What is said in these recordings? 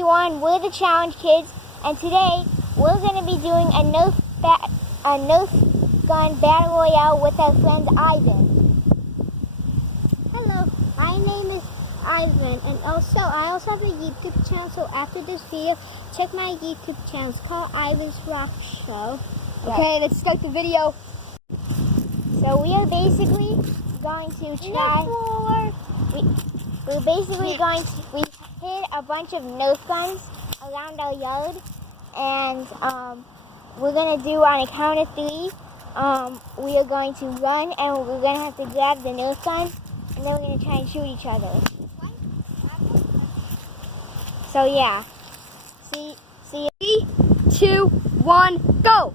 everyone, we're the Challenge Kids, and today we're going to be doing a Nerf gun battle royale with our friend Ivan. Hello, my name is Ivan, and I also have a YouTube channel, so after this video, check my YouTube channel. It's called Ivan's Rock Show. Okay, let's start the video. So we are basically going to try... We're basically going to... We hid a bunch of Nerf guns around our yard, and we're going to do on a count of 3. We are going to run, and we're going to have to grab the Nerf gun, and then we're going to try and shoot each other. So yeah. See you. 3, 2, 1, go!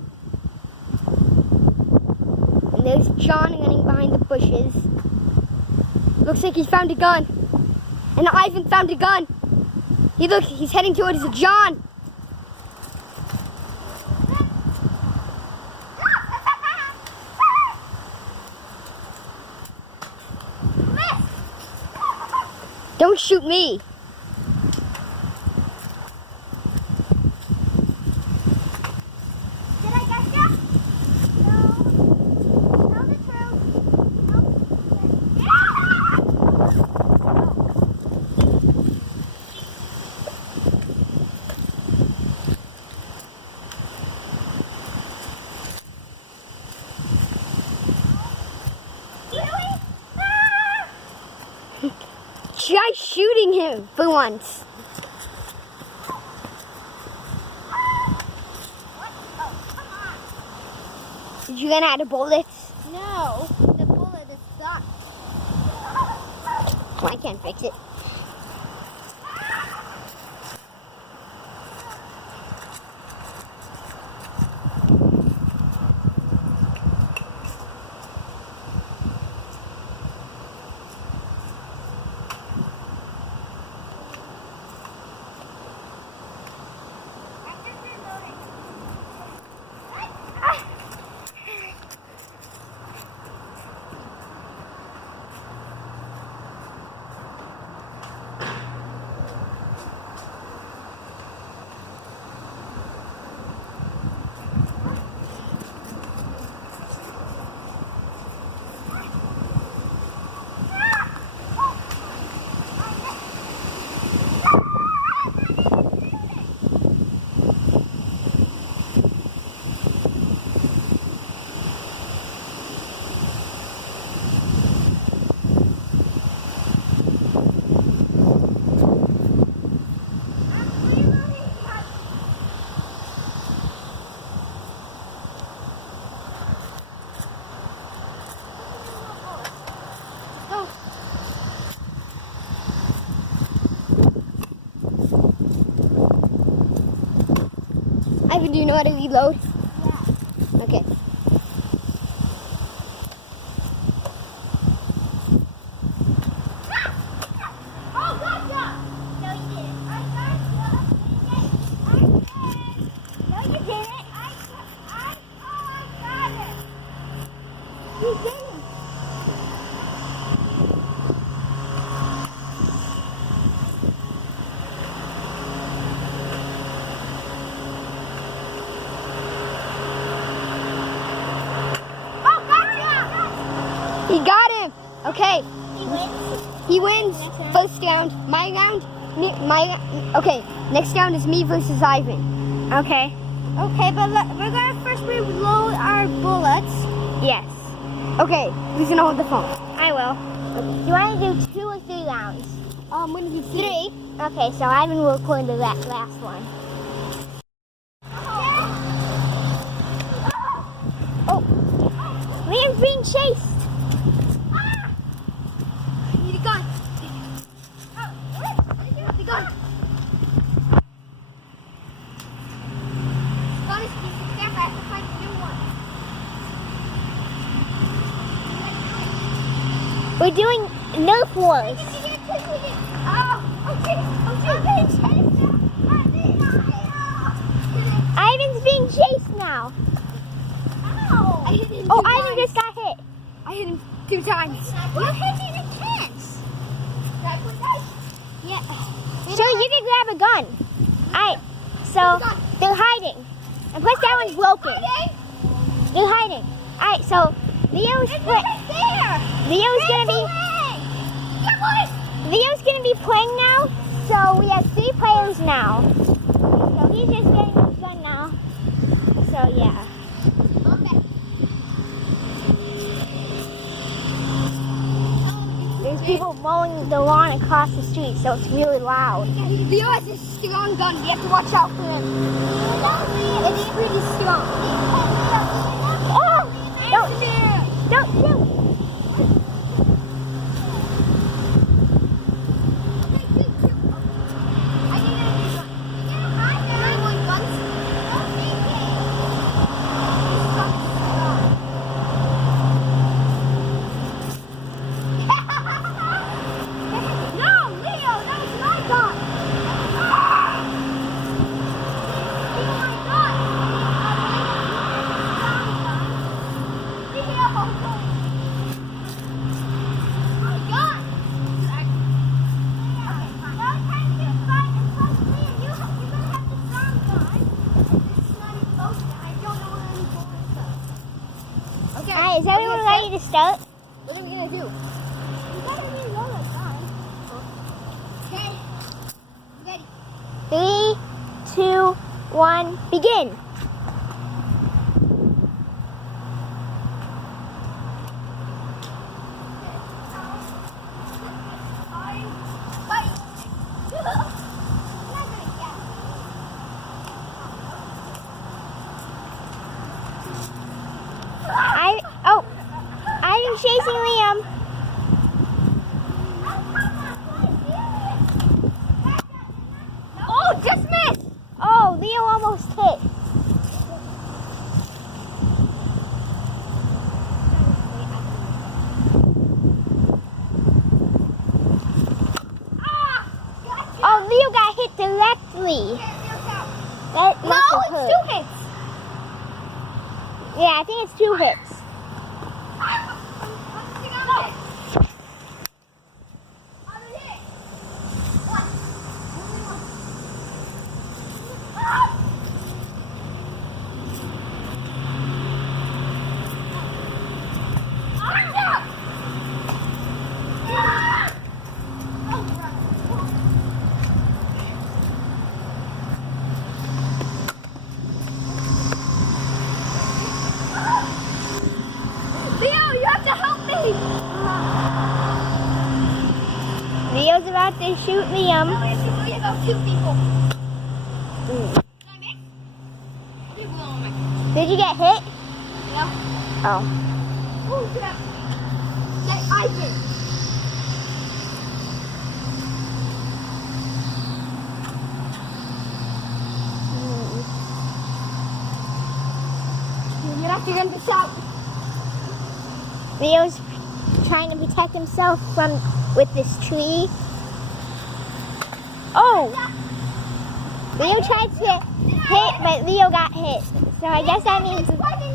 And there's John running behind the bushes. Looks like he found a gun. And Ivan found a gun. He's heading towards John. Don't shoot me. Did I get you? No. Tell the truth. No. Really? Try shooting him for once. Did you run out of bullets? No, the bullet is stuck. Well, I can't fix it. Ivan, do you know how to reload? Yeah. Okay. Oh, gotcha! No, you didn't. I got you. No, you didn't. I got it. You didn't. He got him. Okay. He wins. He wins. First round. My round. Okay. Next round is me versus Ivan. Okay. Okay, but we're gonna first reload our bullets. Yes. Okay. Who's gonna hold the phone? I will. Do you want to do 2 or 3 rounds? I'm gonna do 3. Okay. So Ivan will record the last one. Oh. Liam's being chased. I need a gun. Oh, what? I need a gun. Gun is piece of crap. I have to find a new one. We're doing Nerf wars. Oh, okay. I'm being chased now. Ivan's being chased now. Ow. I hit him Oh, 2 Ivan times. just got hit. I hit him 2 times. You hit me in the pants. Yeah. So you can grab a gun. Alright, so they're hiding. And plus that one's broken. They're hiding. Alright, so Leo's gonna be playing now. So we have 3 players now. So he's just getting his gun now. So yeah. There's people mowing the lawn across the street, so it's really loud. Leo has a strong gun. We have to watch out for him. It's pretty strong. Oh! Don't shoot! Alright, is everyone ready to start? What are we gonna do? We gotta reload our gun. Okay. Ready? 3, 2, 1, begin! I'm chasing Liam. Oh, just missed! Oh, Leo almost hit. Oh, Leo got hit directly. That No, must have it's hurt. 2 hits. Yeah, I think it's 2 hits. Leo's about to shoot Liam. No, we have to about 2 people. Did you get hit? No. Oh. Oh, crap. That's Ivan. You're not going to shout. Leo's trying to protect himself with this tree. Oh! Leo tried to hit, but Leo got hit. So I guess that means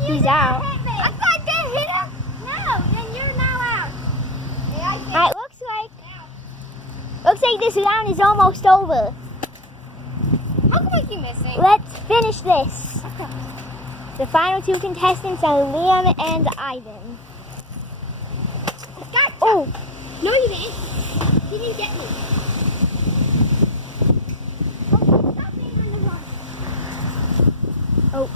he's out. I thought I didn't hit him. No, then you're now out. It looks like this round is almost over. How come I keep missing? Let's finish this. The final 2 contestants are Liam and Ivan. Gotcha. Oh! No, you didn't. You didn't get me. Okay, stop being on the run. Oh.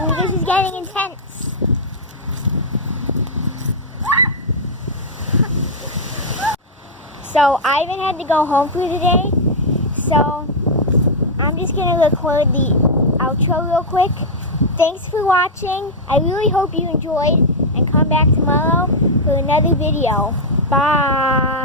Ooh, this is getting intense. So Ivan had to go home for the day. So I'm just gonna record the outro real quick. Thanks for watching. I really hope you enjoyed and come back tomorrow for another video. Bye.